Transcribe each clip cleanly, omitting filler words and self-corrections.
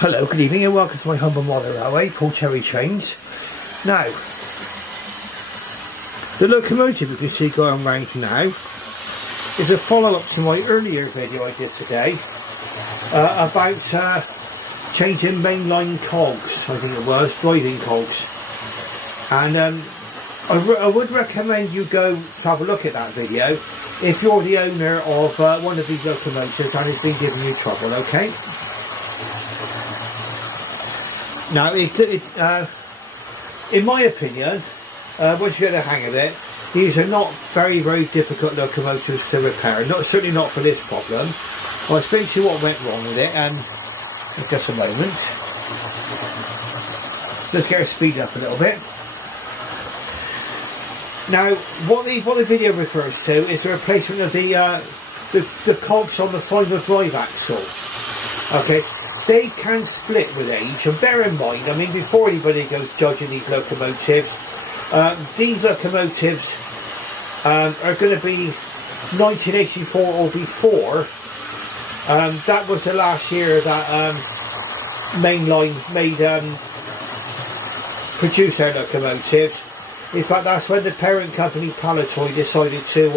Hello, good evening and welcome to my humble model railway called Cherry Chains. Now, the locomotive you can see going round now is a follow-up to my earlier video I did today about changing mainline cogs, I think it was, driving cogs. And I would recommend you go have a look at that video if you're the owner of one of these locomotives and it's been giving you trouble, okay? Now, in my opinion, once you get the hang of it, these are not very, very difficult locomotives to repair. Certainly not for this problem. I'll explain to you what went wrong with it, and in just a moment. Let's get our speed up a little bit. Now, what the video refers to is the replacement of the cogs on the 5-drive axle. Okay. They can split with age, and bear in mind, I mean, before anybody goes judging these locomotives are going to be 1984 or before. That was the last year that Mainline produced their locomotives. In fact, that's when the parent company Palatoy decided to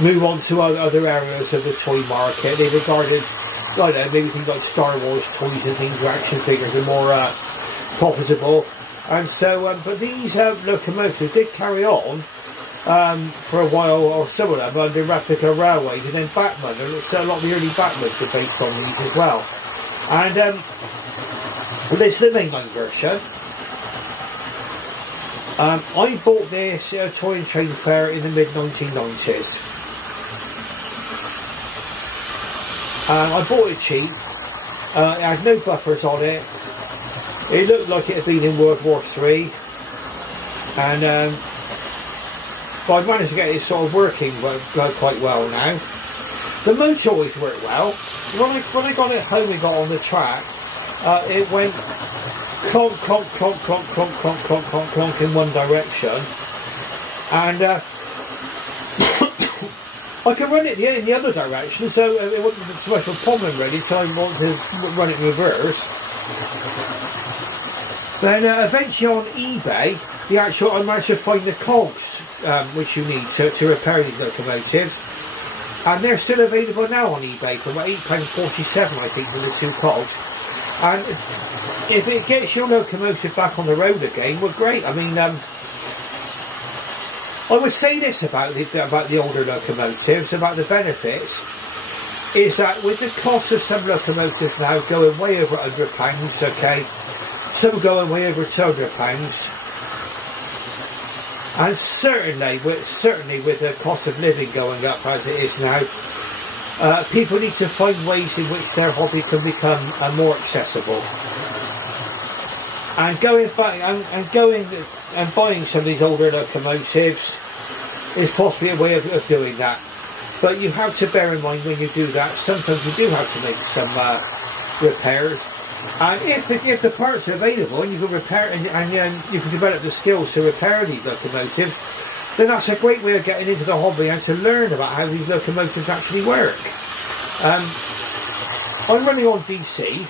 move on to other areas of the toy market. They regarded, I don't know, maybe things like Star Wars toys and things where action figures are more profitable. And so, but these locomotives did carry on for a while, or some of them, under replica railways, and then Batman. A lot of the early Batmans were based on these as well. And this is the mainline version. I bought this toy and train fair in the mid-1990s. I bought it cheap. It had no buffers on it. It looked like it had been in World War III. And but I managed to get it sort of working quite well now. The motor always worked well. When I got it home and got on the track, it went clonk, clonk, clonk, clonk, clonk, clonk, clonk, clonk, clonk in one direction. And I can run it in the other direction, so it wasn't a special problem really, so I want to run it in reverse. Then eventually on eBay, I managed to find the cogs which you need to repair these locomotives. And they're still available now on eBay for about £8.47 I think for the two cogs. And if it gets your locomotive back on the road again, well great. I mean, I would say this about the older locomotives, about the benefits, is that with the cost of some locomotives now going way over £100, okay, some going way over £200, and certainly with the cost of living going up as it is now, people need to find ways in which their hobby can become more accessible. And going and buying some of these older locomotives is possibly a way of doing that. But you have to bear in mind when you do that, sometimes you do have to make some repairs. And if the parts are available and you can repair and you can develop the skills to repair these locomotives, then that's a great way of getting into the hobby and to learn about how these locomotives actually work. I'm running on DC.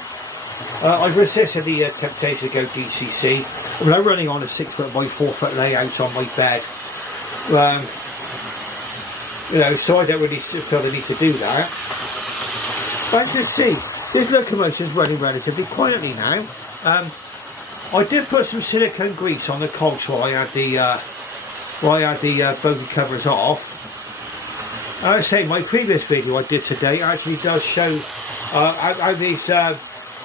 I've resisted the temptation to go DCC. I mean, I'm running on a 6-foot by 4-foot layout on my bed. You know, so I don't really feel the need to do that. But as you can see, this locomotive is running relatively quietly now. I did put some silicone grease on the cogs while I had the bogie covers off. As I say, my previous video I did today actually does show how these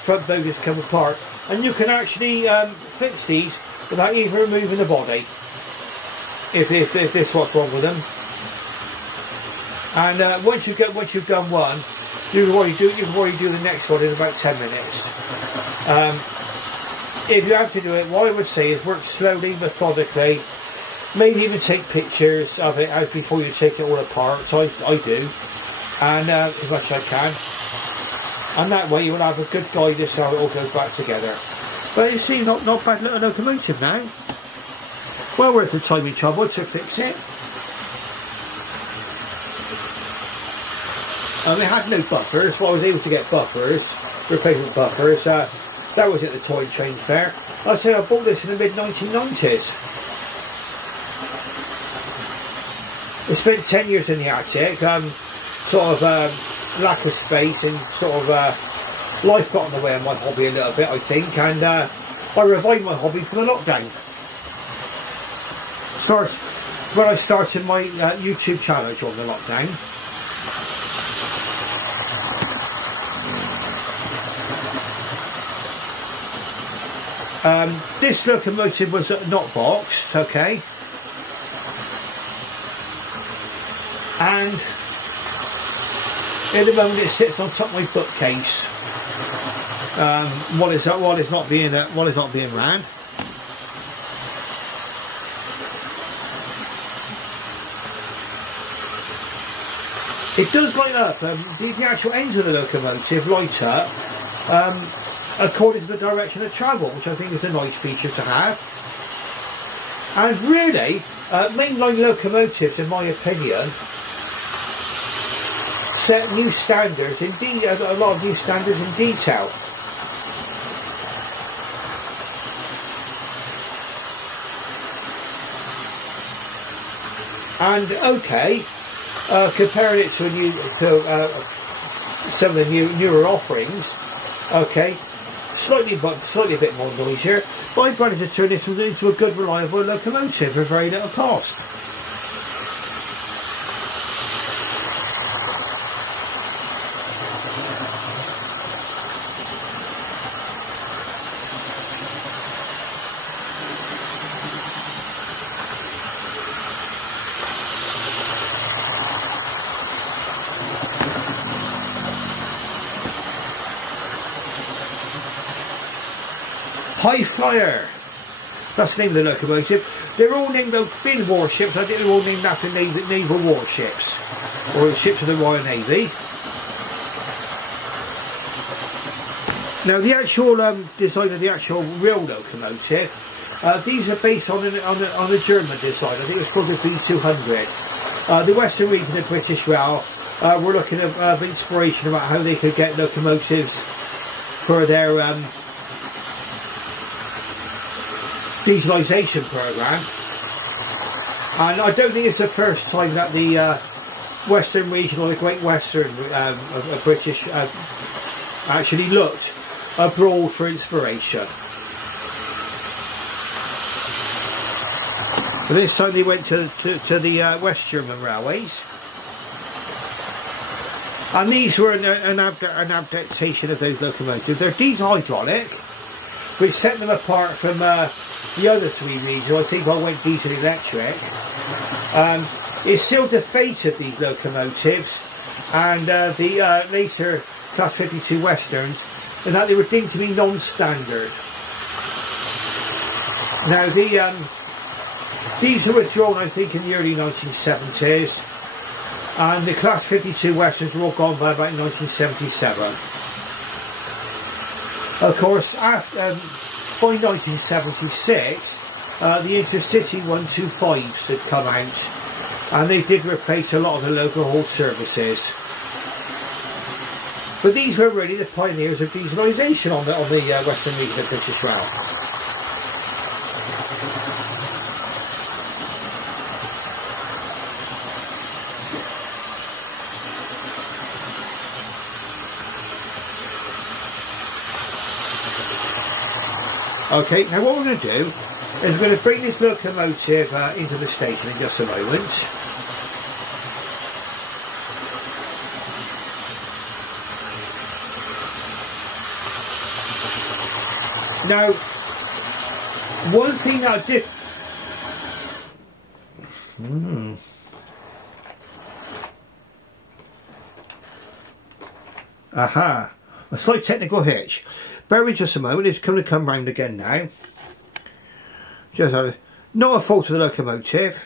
front bogies come apart, and you can actually fix these without even removing the body. If this what's wrong with them. And once you've done one, you can already do the next one in about 10 minutes. If you have to do it, what I would say is work slowly, methodically. Maybe even take pictures of it out before you take it all apart. So I do, and as much as I can. And that way you will have a good guide as to how it all goes back together. But you see, not bad little locomotive now. Well worth the time and trouble to fix it. It had no buffers, so I was able to get buffers, replacement buffers. That was at the toy train fair. I'd say I bought this in the mid-1990s. I spent 10 years in the attic, sort of lack of space and sort of life got in the way of my hobby a little bit, I think, and I revived my hobby for the lockdown. When I started my YouTube channel during the lockdown. This locomotive was not boxed, okay, and at the moment it sits on top of my bookcase while it's not being ran. It does light up. The actual ends of the locomotive light up according to the direction of travel, which I think is a nice feature to have. And really, mainline locomotives, in my opinion, set new standards, indeed a lot of new standards in detail. And okay, comparing it to some of the newer offerings, okay, slightly a bit more noisier, but I managed to turn this into a good, reliable locomotive for very little cost. High Flyer, that's the name of the locomotive. They're all named, being warships, I think they're all named after naval warships, or ships of the Royal Navy. Now the actual design of the actual real locomotive, these are based on the German design. I think it's called the V200. The Western region of British Rail were looking at inspiration about how they could get locomotives for their dieselisation programme, and I don't think it's the first time that the Western region or the Great Western of British actually looked abroad for inspiration. But this time they went to the West German railways, and these were an adaptation of those locomotives. They're diesel hydraulic, which set them apart from the other three regions. I think I went diesel electric. It sealed the fate of these locomotives and the later Class 52 Westerns, in that they were deemed to be non-standard. Now these were withdrawn, I think, in the early 1970s, and the Class 52 Westerns were all gone by about 1977. Of course, after, by 1976, the Intercity 125s had come out, and they did replace a lot of the local haul services. But these were really the pioneers of dieselisation on the Western region of British Rail. Okay, now what we're going to do is we're going to bring this locomotive into the station in just a moment. Now, one thing that I did... Aha! A slight technical hitch. Bear with just a moment, it's going to come round again now. Just not a fault of the locomotive.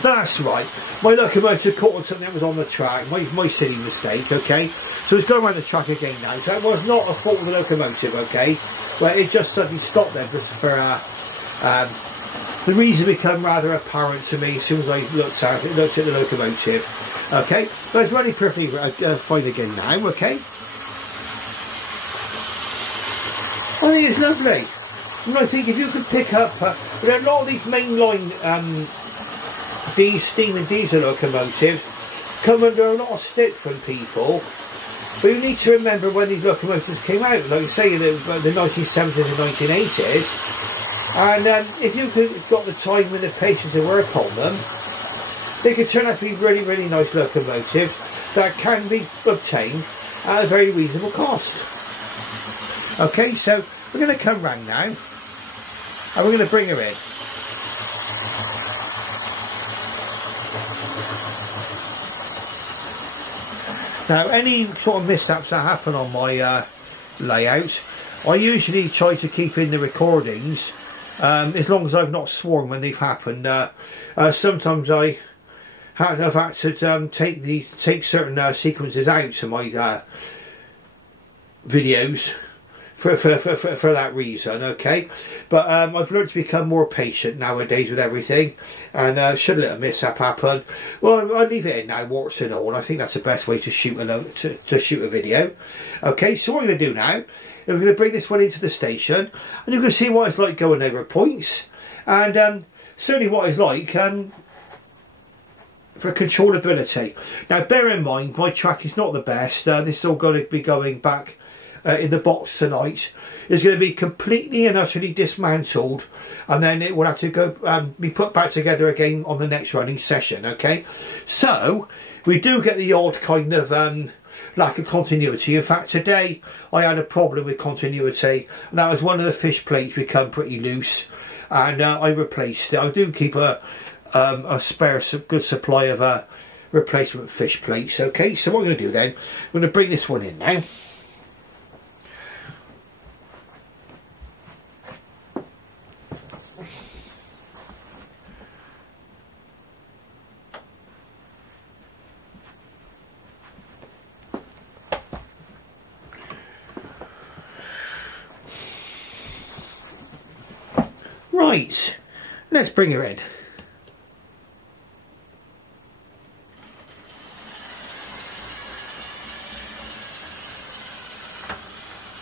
That's right, my locomotive caught on something that was on the track, my silly mistake, okay? So it's going around the track again now, so it was not a fault of the locomotive, okay? But it just suddenly stopped there for The reason became rather apparent to me as soon as I looked at the locomotive. Okay, so it's running perfectly fine again now. Okay, I think it's lovely. And I think if you could pick up, there are a lot of these mainline these steam and diesel locomotives come under a lot of stick from people. But you need to remember when these locomotives came out, like you say, the 1970s and 1980s. And if you've got the time and the patience to work on them, they could turn out to be really, really nice locomotives that can be obtained at a very reasonable cost. Okay, so we're going to come round now, and we're going to bring her in. Now, any sort of mishaps that happen on my layout, I usually try to keep in the recordings as long as I've not sworn when they've happened. Sometimes I have had to take certain sequences out of my videos for that reason, okay? But I've learned to become more patient nowadays with everything, and should a little mishap happen, well, I leave it in now, warts and all, and I think that's the best way to shoot to shoot a video. Okay, so what I'm going to do now is we're going to bring this one into the station, and you can see what it's like going over points, and certainly what it's like for controllability. Now, bear in mind, my track is not the best. This is all going to be going back in the box tonight. It's going to be completely and utterly dismantled, and then it will have to go be put back together again on the next running session. Okay, so we do get the odd kind of lack of continuity. In fact, today I had a problem with continuity, and that was one of the fish plates become pretty loose, and I replaced it. I do keep a spare good supply of replacement fish plates. Okay, so what I'm going to do then, I'm going to bring this one in now. Right, let's bring her in.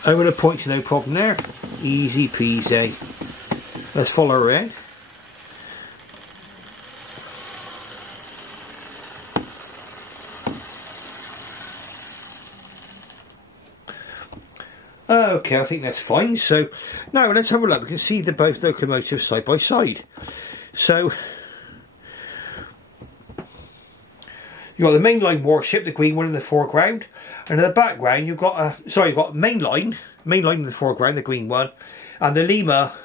Over the points, no problem there. Easy peasy. Let's follow her in. Okay, I think that's fine. So now let's have a look. We can see both locomotives side by side. So you've got the mainline Warship, the green one in the foreground, and in the background you've got you've got mainline in the foreground, the green one, and the Lima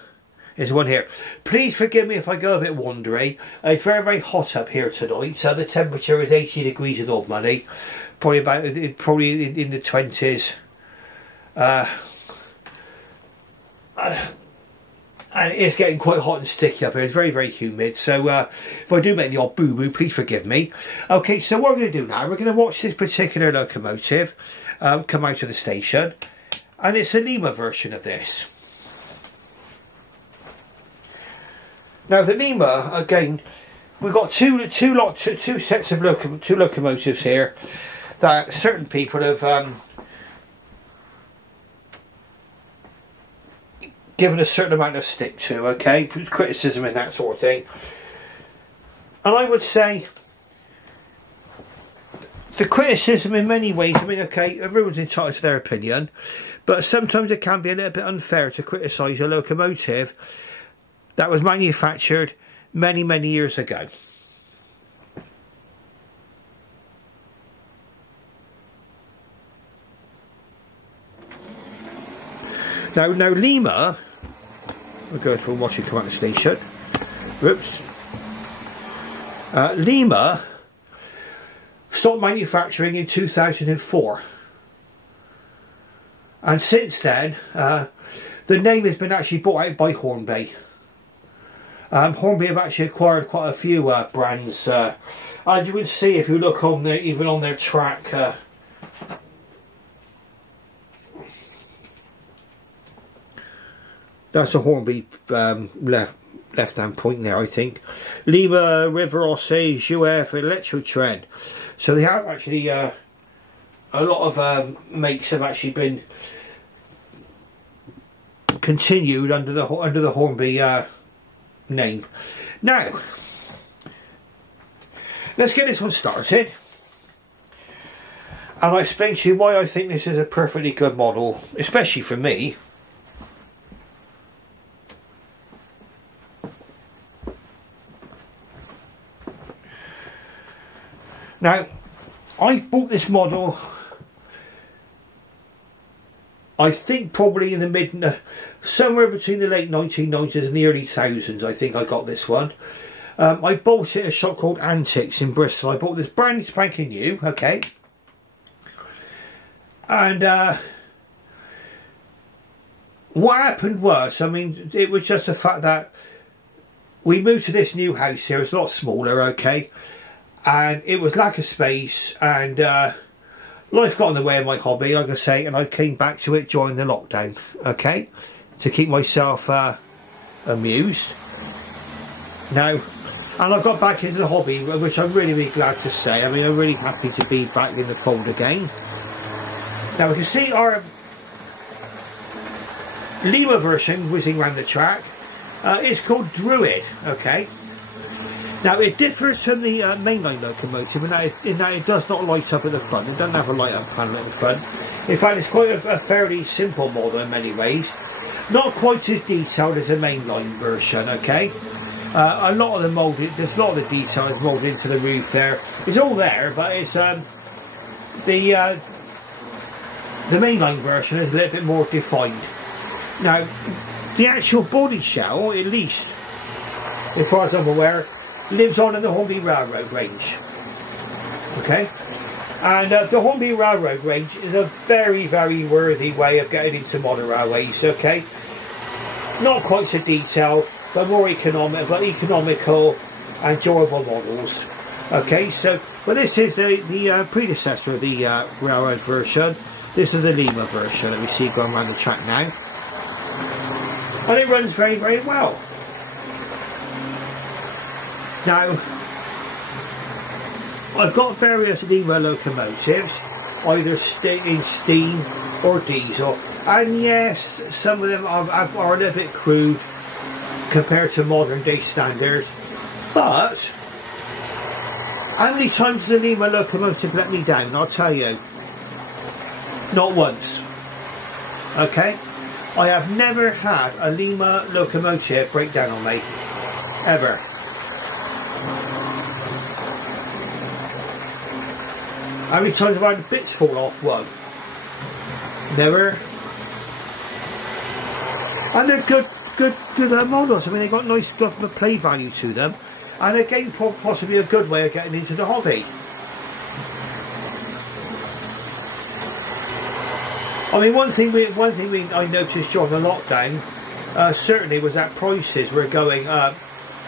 is one here. Please forgive me if I go a bit wandery. It's very, very hot up here tonight. So the temperature is 80 degrees in old money, probably in the 20s. And it's getting quite hot and sticky up here. It's very, very humid. So if I do make the odd boo-boo, please forgive me. Okay, so what we're going to do now, we're going to watch this particular locomotive come out of the station. And it's a Lima version of this. Now the Lima, again, we've got two sets of locomotives here that certain people have given a certain amount of stick to, okay, criticism and that sort of thing. And I would say the criticism in many ways, I mean, okay, everyone's entitled to their opinion, but sometimes it can be a little bit unfair to criticise a locomotive that was manufactured many, many years ago. Now Lima, we'll go through and watch it come out of the station. Whoops. Lima stopped manufacturing in 2004. And since then, the name has been actually bought out by Hornby. Hornby have actually acquired quite a few brands. As you would see if you look on their, even on their track. That's a Hornby left hand point there, I think. Lima River Osage UF Electro Trend. So they have actually a lot of makes have actually been continued under the Hornby name. Now let's get this one started, and I'll explain to you why I think this is a perfectly good model, especially for me. Now, I bought this model, I think probably in the somewhere between the late 1990s and the early 2000s, I think I got this one. I bought it at a shop called Antics in Bristol. I bought this brand spanking new, okay. And what happened was, I mean, it was just the fact that we moved to this new house here. It's a lot smaller, okay. And it was lack of space, and life got in the way of my hobby, like I say, and I came back to it during the lockdown, okay, to keep myself amused. Now, and I've got back into the hobby, which I'm really, really glad to say. I mean, I'm really happy to be back in the fold again. Now, we can see our Lima version whizzing around the track. It's called Druid, okay. Now, it differs from the mainline locomotive in that it does not light up at the front. It doesn't have a light up panel at the front. In fact, it's quite a fairly simple model in many ways. Not quite as detailed as a mainline version, okay? A lot of the moulded, there's a lot of the detail is moulded into the roof there. It's all there, but it's the mainline version is a little bit more defined. Now, the actual body shell, at least, as far as I'm aware, lives on in the Hornby Railroad range, okay, and the Hornby Railroad range is a very, very worthy way of getting into modern railways, okay. Not quite so detailed, but more economical and enjoyable models, okay. So, but this is the predecessor of the railroad version. This is the Lima version that we see going around the track now, and it runs very, very well. Now, I've got various Lima locomotives, either in steam or diesel, and yes, some of them are a little bit crude compared to modern day standards, but how many times has the Lima locomotive let me down? I'll tell you, not once, okay? I have never had a Lima locomotive break down on me, ever. How many times have I had the bits fall off? One. Never. And they're good models. I mean, they've got nice government play value to them, and again, possibly a good way of getting into the hobby. I mean, one thing I noticed during the lockdown certainly was that prices were going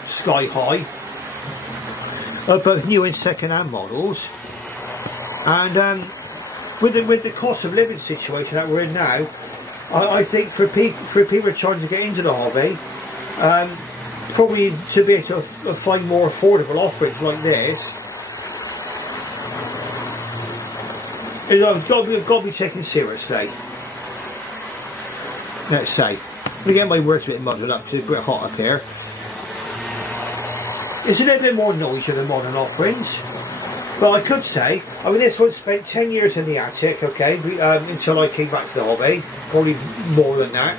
sky high, both new and second-hand models. And with the cost of living situation that we're in now, I think for people trying to get into the hobby, probably to be able to find more affordable offerings like this, it's got to be taken seriously. Let's say, I'm going to get my words a bit muddled up because it's a bit hot up here. It's a little bit more noisy than modern offerings. But I could say, I mean, this one spent 10 years in the attic, okay, until I came back to the hobby, probably more than that.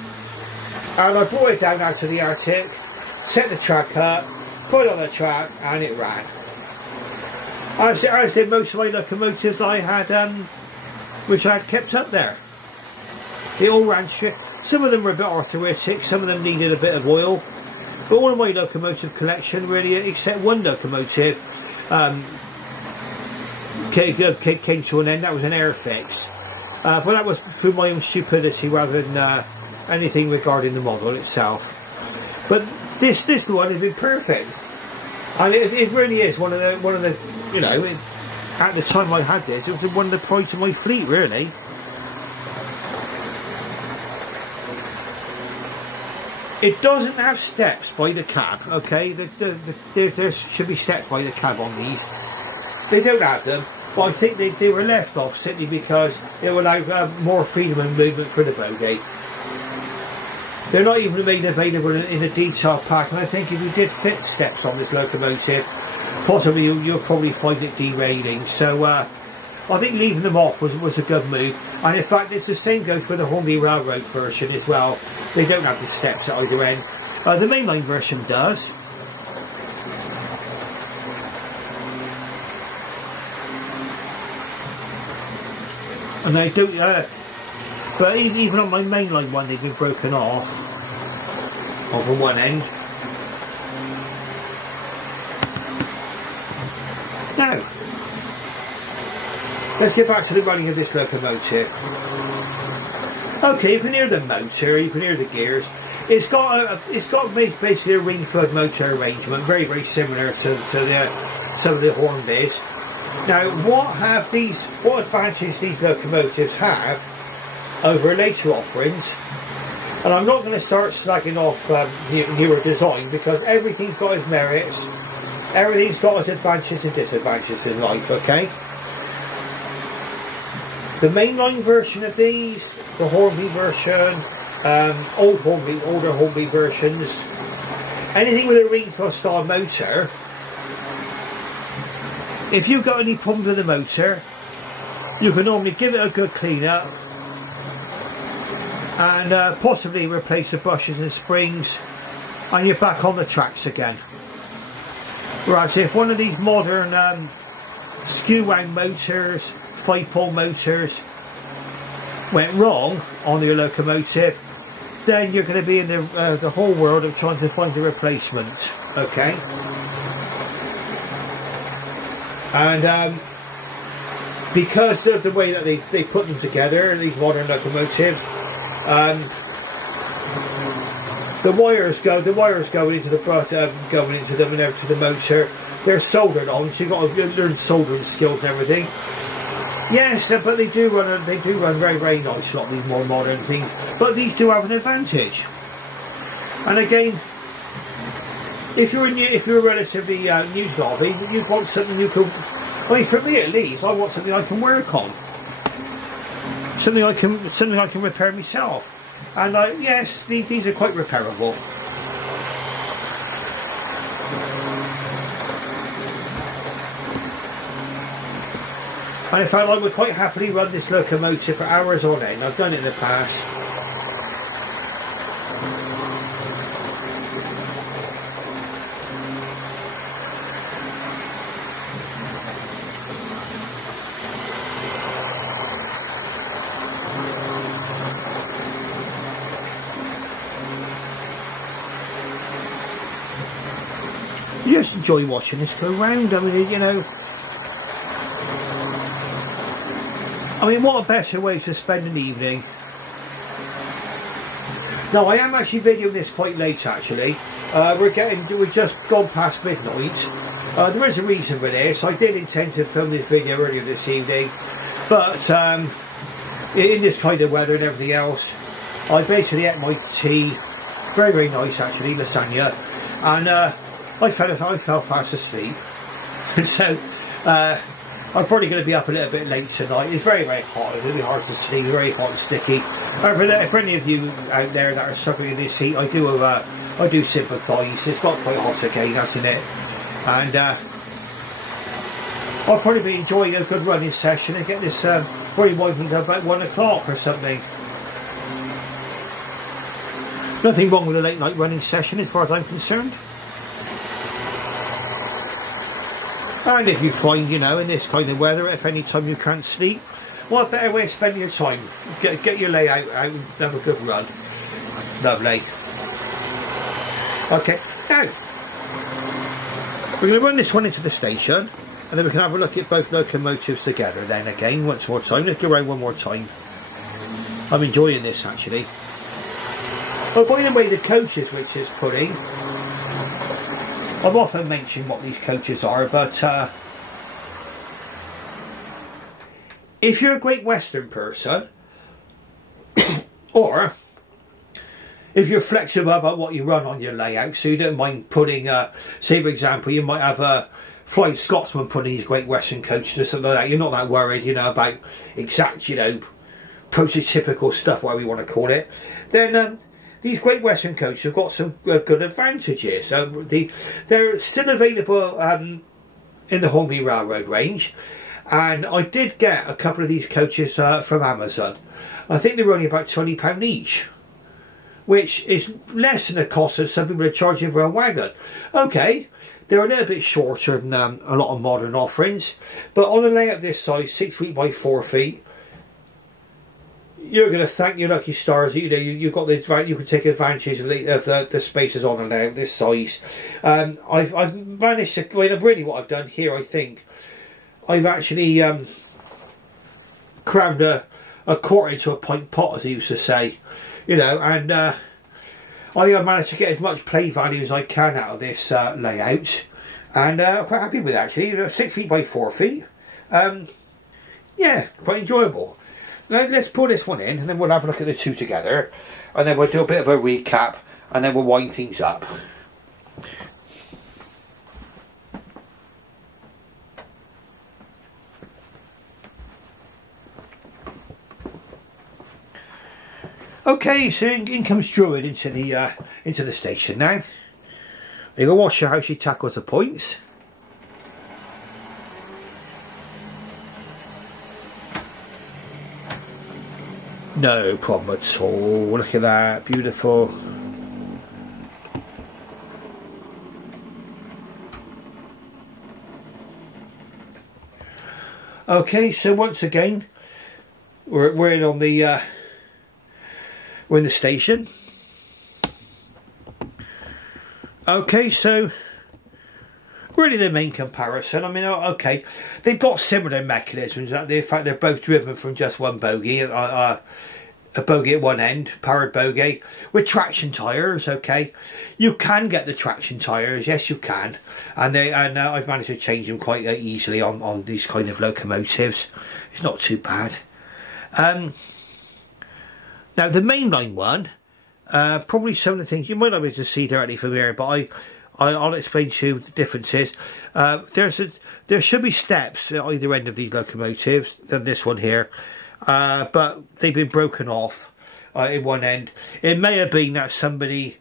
And I brought it down out to the attic, set the track up, put it on the track, and it ran. As did most of my locomotives I had, which I had kept up there. They all ran straight. Some of them were a bit arthritic, some of them needed a bit of oil. But all of my locomotive collection, really, except one locomotive, came to an end. That was an air fix, but that was through my own stupidity rather than anything regarding the model itself. But this one has been perfect, and it really is one of the you know, at the time I had this, it was one of the prides of my fleet, really. It doesn't have steps by the cab, okay? There should be steps by the cab on these. They don't have them, but I think they were left off simply because it will allow more freedom and movement for the bogie. They're not even made available in a detail pack, and I think if you did fit steps on this locomotive, possibly you'll probably find it derailing. So I think leaving them off was a good move. And in fact, it's the same goes for the Hornby Railroad version as well. They don't have the steps at either end. The mainline version does. And they don't, but even on my mainline one, they've been broken off from one end. Now, let's get back to the running of this locomotive. Okay, you can hear the motor, you can hear the gears. It's got basically a ring flood motor arrangement, very similar to some of the Hornbys. Now, what advantage these locomotives have over later offerings, and I'm not going to start slagging off newer design, because everything's got its merits, everything's got its advantages and disadvantages in life, okay? The mainline version of these, the Hornby version, older Hornby versions, anything with a ring flood style motor, if you've got any problems with the motor, you can normally give it a good clean up and possibly replace the brushes and springs, and you're back on the tracks again. Whereas if one of these modern skew wound motors, 5-pole motors, went wrong on your locomotive, then you're going to be in the whole world of trying to find a replacement, okay? And because of the way that they put them together, these modern locomotives, the wires going into the going into them and over to the motor. They're soldered on, so you've got to learn soldering skills and everything. Yes, but they do run very nice, a lot of these more modern things. But these do have an advantage. And again, if you're a relatively new zombie, you want something you can. I mean, for me at least, I want something I can work on. Something I can repair myself. And yes, these are quite repairable. And in fact, I would quite happily run this locomotive for hours on end. I've done it in the past. You just enjoy watching this go round. I mean, you know, what a better way to spend an evening. Now, I am actually videoing this quite late, actually. We're just gone past midnight. There is a reason for this. I did intend to film this video earlier this evening, but in this kind of weather and everything else, I basically ate my tea. Very nice, actually, lasagna, and I fell fast asleep. So I'm probably going to be up a little bit late tonight. It's very hot. It's really hard to sleep. Very hot and sticky. For any of you out there that are suffering in this heat, I do sympathise. It's got quite hot again, hasn't it? And I'll probably be enjoying a good running session and get this probably winding up about 1 o'clock or something. Nothing wrong with a late night running session as far as I'm concerned. And if you find, you know, in this kind of weather, if any time you can't sleep, what a better way of spending your time? Get your layout out and have a good run. Lovely. Okay, now, we're going to run this one into the station, and then we can have a look at both locomotives together then again, once more time. Let's go around one more time. I'm enjoying this, actually. Oh, by the way, the coaches which is putting, I've often mentioned what these coaches are, but if you're a Great Western person, or if you're flexible about what you run on your layout, so you don't mind putting, say for example, you might have a Flying Scotsman putting these Great Western coaches or something like that, you're not that worried, you know, about exact, you know, prototypical stuff, whatever you want to call it, then these Great Western coaches have got some good advantages. They're still available in the Hornby Railroad range, and I did get a couple of these coaches from Amazon. I think they were only about £20 each, which is less than the cost that some people are charging for a wagon. Okay, they're a little bit shorter than a lot of modern offerings, but on a layout this size, 6 feet by 4 feet, you're going to thank your lucky stars. You know, you've got the, you can take advantage of the spaces on a layout this size. I've managed to, well, really what I've done here, I think I've actually crammed a quart into a pint pot, as I used to say, you know, and I think I've managed to get as much play value as I can out of this layout, and I'm quite happy with it actually. You know, 6 feet by 4 feet, yeah, quite enjoyable. Now let's pull this one in, and then we'll have a look at the two together, and then we'll do a bit of a recap, and then we'll wind things up. Okay, so in comes Druid into the station now. We're going to watch how she tackles the points. No problem at all. Look at that, beautiful. Okay, so once again, we're in on the we're in the station. Okay, so really the main comparison, I mean, okay, they've got similar mechanisms. In fact, they're both driven from just one bogie, a bogie at one end, powered bogie, with traction tyres. Okay, you can get the traction tyres, yes you can, and I've managed to change them quite easily on these kind of locomotives. It's not too bad. Now the mainline one, probably some of the things you might not be able to see directly from here, but I'll explain to you the differences. There should be steps at either end of these locomotives than this one here, but they've been broken off in one end. It may have been that somebody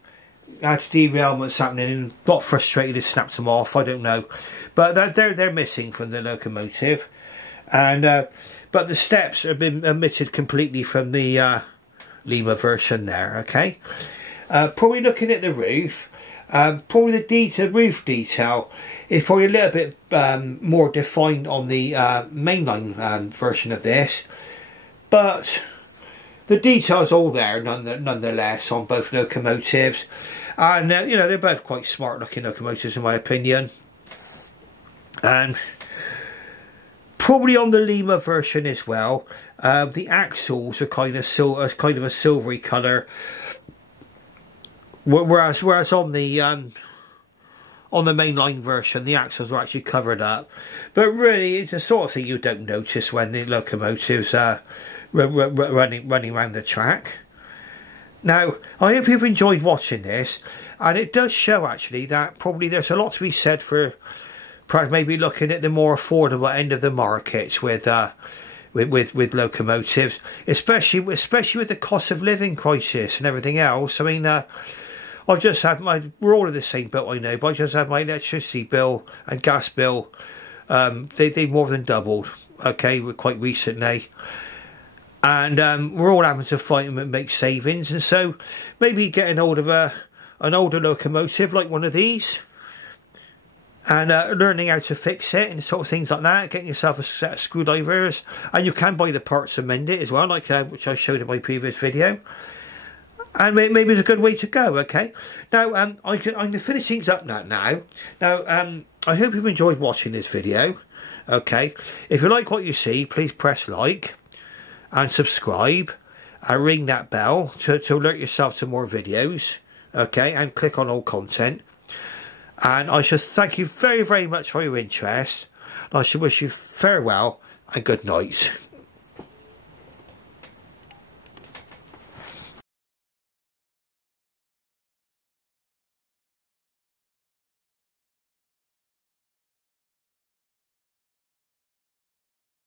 had derailments happening and got frustrated and snapped them off. I don't know, but they're missing from the locomotive, and but the steps have been omitted completely from the Lima version there. Okay, probably looking at the roof, probably the roof detail is probably a little bit more defined on the mainline version of this, but the detail's all there nonetheless on both locomotives, and you know, they're both quite smart looking locomotives in my opinion. And probably on the Lima version as well, the axles are kind of a silvery colour, whereas on the mainline version the axles are actually covered up. But really, it's the sort of thing you don't notice when the locomotives are running around the track. Now, I hope you've enjoyed watching this, and it does show actually that probably there's a lot to be said for perhaps maybe looking at the more affordable end of the markets with locomotives, especially with the cost of living crisis and everything else. I mean, I've just had we're all in the same boat, I know, but I just had my electricity bill and gas bill, they more than doubled, okay, quite recently. And we're all having to fight and make savings, and so maybe getting hold of an older locomotive like one of these, and learning how to fix it and sort of things like that, getting yourself a set of screwdrivers, and you can buy the parts to mend it as well, like which I showed in my previous video, and maybe it's a good way to go. Okay, now I'm going to finish things up now. I hope you've enjoyed watching this video. Okay, if you like what you see, please press like and subscribe and ring that bell to alert yourself to more videos. Okay, and click on all content. And I should thank you very, very much for your interest. I should wish you farewell and good night.